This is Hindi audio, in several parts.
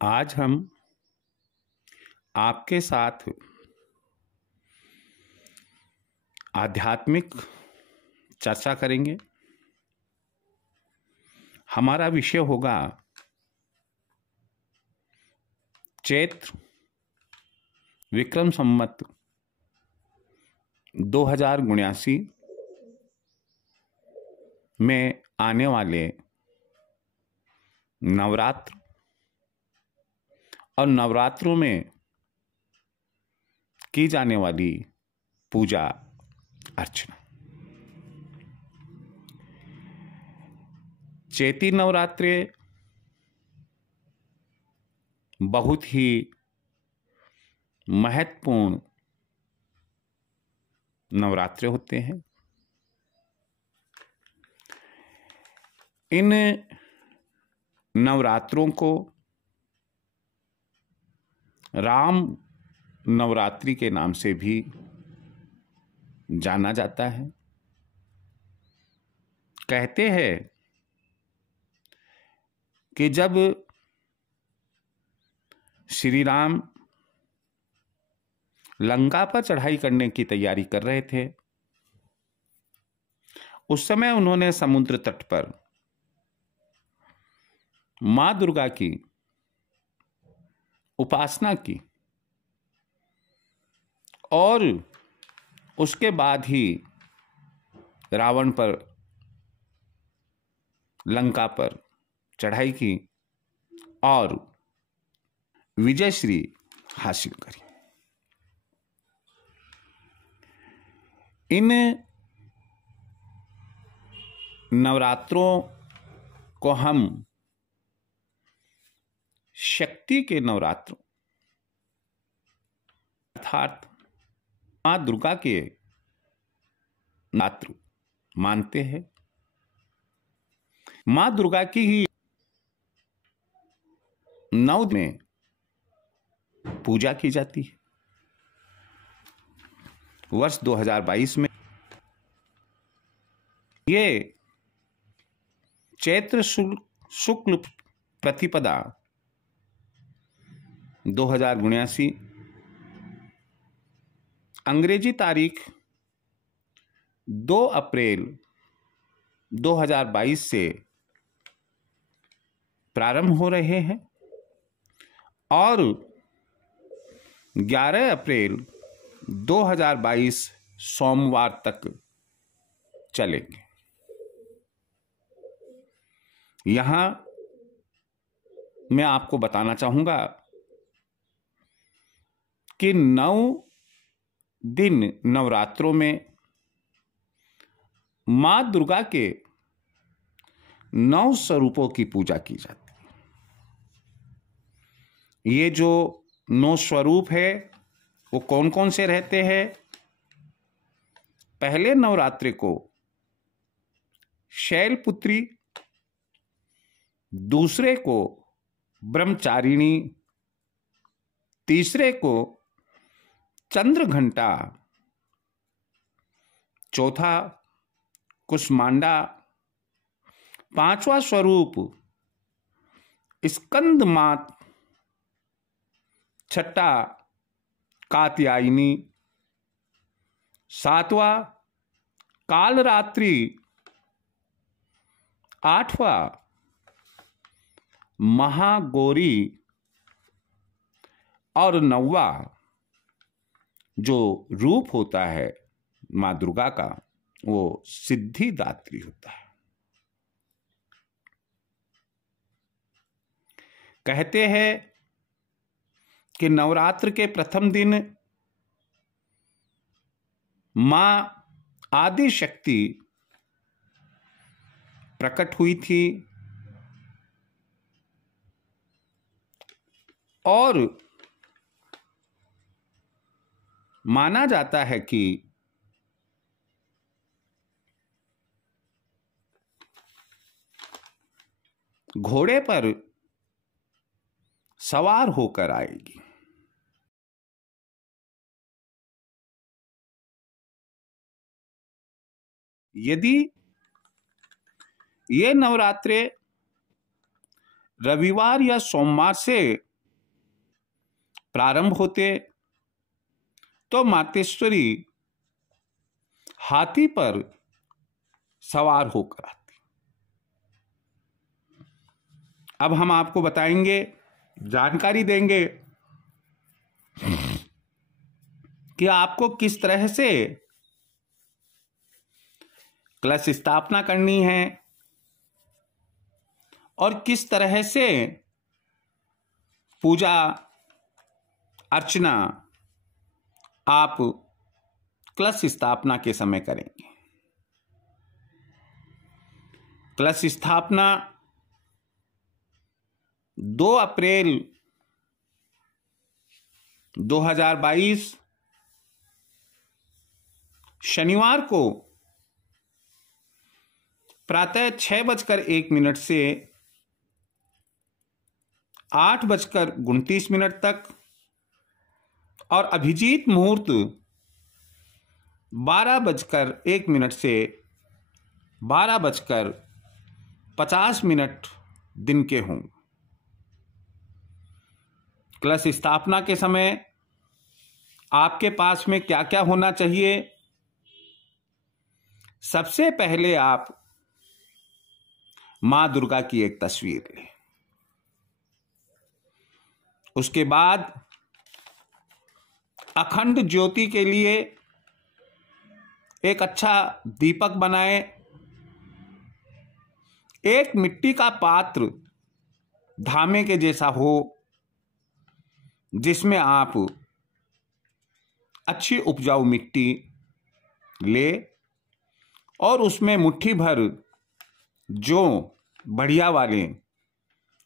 आज हम आपके साथ आध्यात्मिक चर्चा करेंगे। हमारा विषय होगा चैत्र विक्रम संवत 2079 में आने वाले नवरात्र और नवरात्रों में की जाने वाली पूजा अर्चना। चैती नवरात्रे बहुत ही महत्वपूर्ण नवरात्रे होते हैं। इन नवरात्रों को राम नवरात्रि के नाम से भी जाना जाता है। कहते हैं कि जब श्री राम लंका पर चढ़ाई करने की तैयारी कर रहे थे, उस समय उन्होंने समुद्र तट पर मां दुर्गा की उपासना की और उसके बाद ही रावण पर लंका पर चढ़ाई की और विजयश्री हासिल करी। इन नवरात्रों को हम शक्ति के नवरात्र अर्थात मां दुर्गा के नवरात्र मानते हैं। मां दुर्गा की ही 9 में पूजा की जाती है। वर्ष 2022 में ये चैत्र शुक्ल प्रतिपदा 2079 अंग्रेजी तारीख 2 अप्रैल 2022 से प्रारंभ हो रहे हैं और 11 अप्रैल 2022 सोमवार तक चलेंगे। यहां मैं आपको बताना चाहूंगा कि 9 दिन नवरात्रों में मां दुर्गा के 9 स्वरूपों की पूजा की जाती है। ये जो 9 स्वरूप है वो कौन कौन से रहते हैं? पहले नवरात्रि को शैलपुत्री, दूसरे को ब्रह्मचारिणी, तीसरे को चंद्रघंटा, चौथा कुष्मांडा, 5वां स्वरूप स्कंदमात, 6ठा कात्यायनी, 7वां कालरात्रि, 8वां महागौरी और 9वां जो रूप होता है मां दुर्गा का वो सिद्धिदात्री होता है। कहते हैं कि नवरात्र के प्रथम दिन मां आदि शक्ति प्रकट हुई थी और माना जाता है कि घोड़े पर सवार होकर आएगी। यदि ये नवरात्रे रविवार या सोमवार से प्रारंभ होते तो मातेश्वरी हाथी पर सवार होकर आती। अब हम आपको बताएंगे, जानकारी देंगे कि आपको किस तरह से कलश स्थापना करनी है और किस तरह से पूजा अर्चना आप कलश स्थापना के समय करेंगे। कलश स्थापना 2 अप्रैल 2022 शनिवार को प्रातः 6:01 से 8:29 तक और अभिजीत मुहूर्त 12:01 से 12:50 दिन के होंगे। कलश स्थापना के समय आपके पास में क्या क्या होना चाहिए? सबसे पहले आप मां दुर्गा की एक तस्वीर लें। उसके बाद अखंड ज्योति के लिए एक अच्छा दीपक बनाएं। एक मिट्टी का पात्र धामे के जैसा हो, जिसमें आप अच्छी उपजाऊ मिट्टी ले और उसमें मुट्ठी भर जो बढ़िया वाले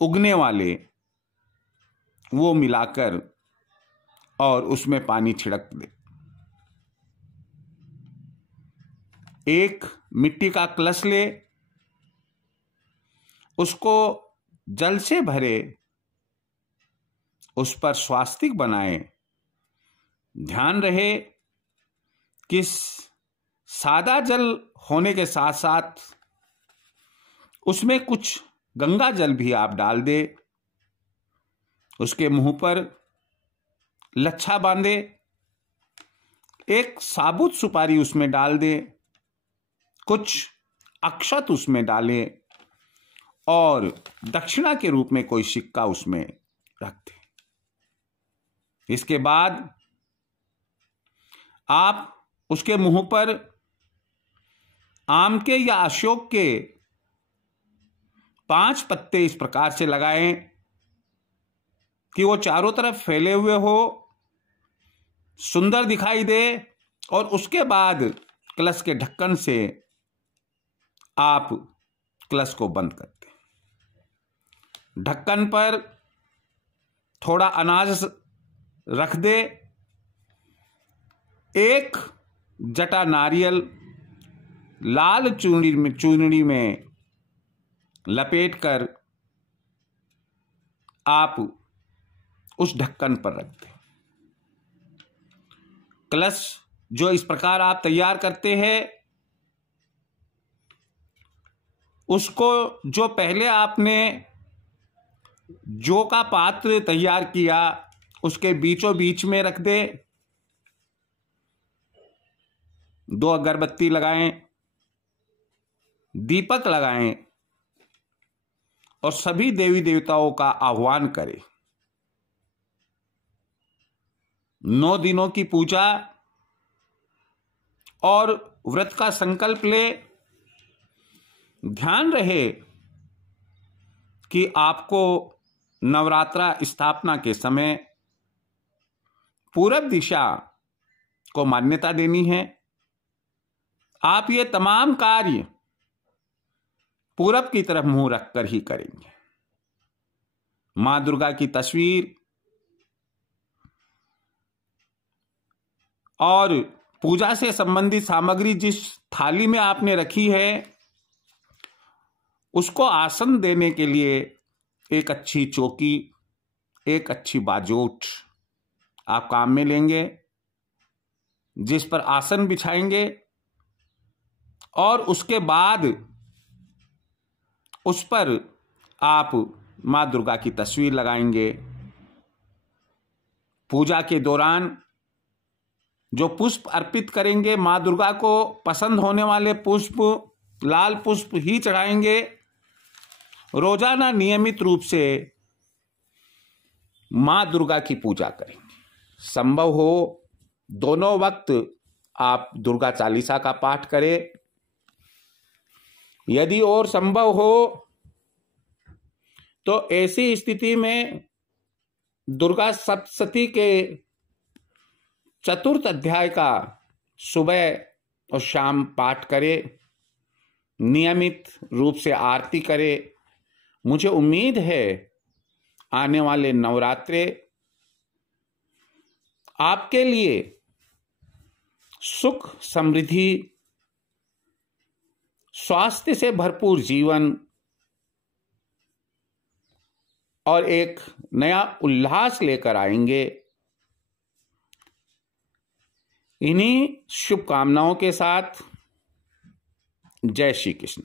उगने वाले वो मिलाकर और उसमें पानी छिड़क दे। एक मिट्टी का कलश ले, उसको जल से भरे, उस पर स्वास्तिक बनाएं। ध्यान रहे कि सादा जल होने के साथ साथ उसमें कुछ गंगा जल भी आप डाल दे। उसके मुंह पर लच्छा बांधे, एक साबुत सुपारी उसमें डाल दे, कुछ अक्षत उसमें डाले और दक्षिणा के रूप में कोई सिक्का उसमें रख दे। इसके बाद आप उसके मुंह पर आम के या अशोक के 5 पत्ते इस प्रकार से लगाएं कि वो चारों तरफ फैले हुए हो, सुंदर दिखाई दे। और उसके बाद कलश के ढक्कन से आप कलश को बंद कर दें। ढक्कन पर थोड़ा अनाज रख दे, एक जटा नारियल लाल चूनड़ी में लपेटकर आप उस ढक्कन पर रख दें। कलश जो इस प्रकार आप तैयार करते हैं, उसको जो पहले आपने जौ का पात्र तैयार किया उसके बीचों बीच में रख दे। 2 अगरबत्ती लगाएं, दीपक लगाएं और सभी देवी देवताओं का आह्वान करें। 9 दिनों की पूजा और व्रत का संकल्प ले। ध्यान रहे कि आपको नवरात्रा स्थापना के समय पूरब दिशा को मान्यता देनी है। आप ये तमाम कार्य पूरब की तरफ मुंह रखकर ही करेंगे। मां दुर्गा की तस्वीर और पूजा से संबंधित सामग्री जिस थाली में आपने रखी है, उसको आसन देने के लिए एक अच्छी चौकी, एक अच्छी बाजोट आप काम में लेंगे, जिस पर आसन बिछाएंगे और उसके बाद उस पर आप मां दुर्गा की तस्वीर लगाएंगे। पूजा के दौरान जो पुष्प अर्पित करेंगे, माँ दुर्गा को पसंद होने वाले पुष्प, लाल पुष्प ही चढ़ाएंगे। रोजाना नियमित रूप से माँ दुर्गा की पूजा करेंगे। संभव हो दोनों वक्त आप दुर्गा चालीसा का पाठ करें। यदि और संभव हो तो ऐसी स्थिति में दुर्गा सप्तशती के चतुर्थ अध्याय का सुबह और शाम पाठ करें, नियमित रूप से आरती करें। मुझे उम्मीद है आने वाले नवरात्रे आपके लिए सुख, समृद्धि, स्वास्थ्य से भरपूर जीवन और एक नया उल्लास लेकर आएंगे। इन्हीं शुभकामनाओं के साथ जय श्री कृष्ण।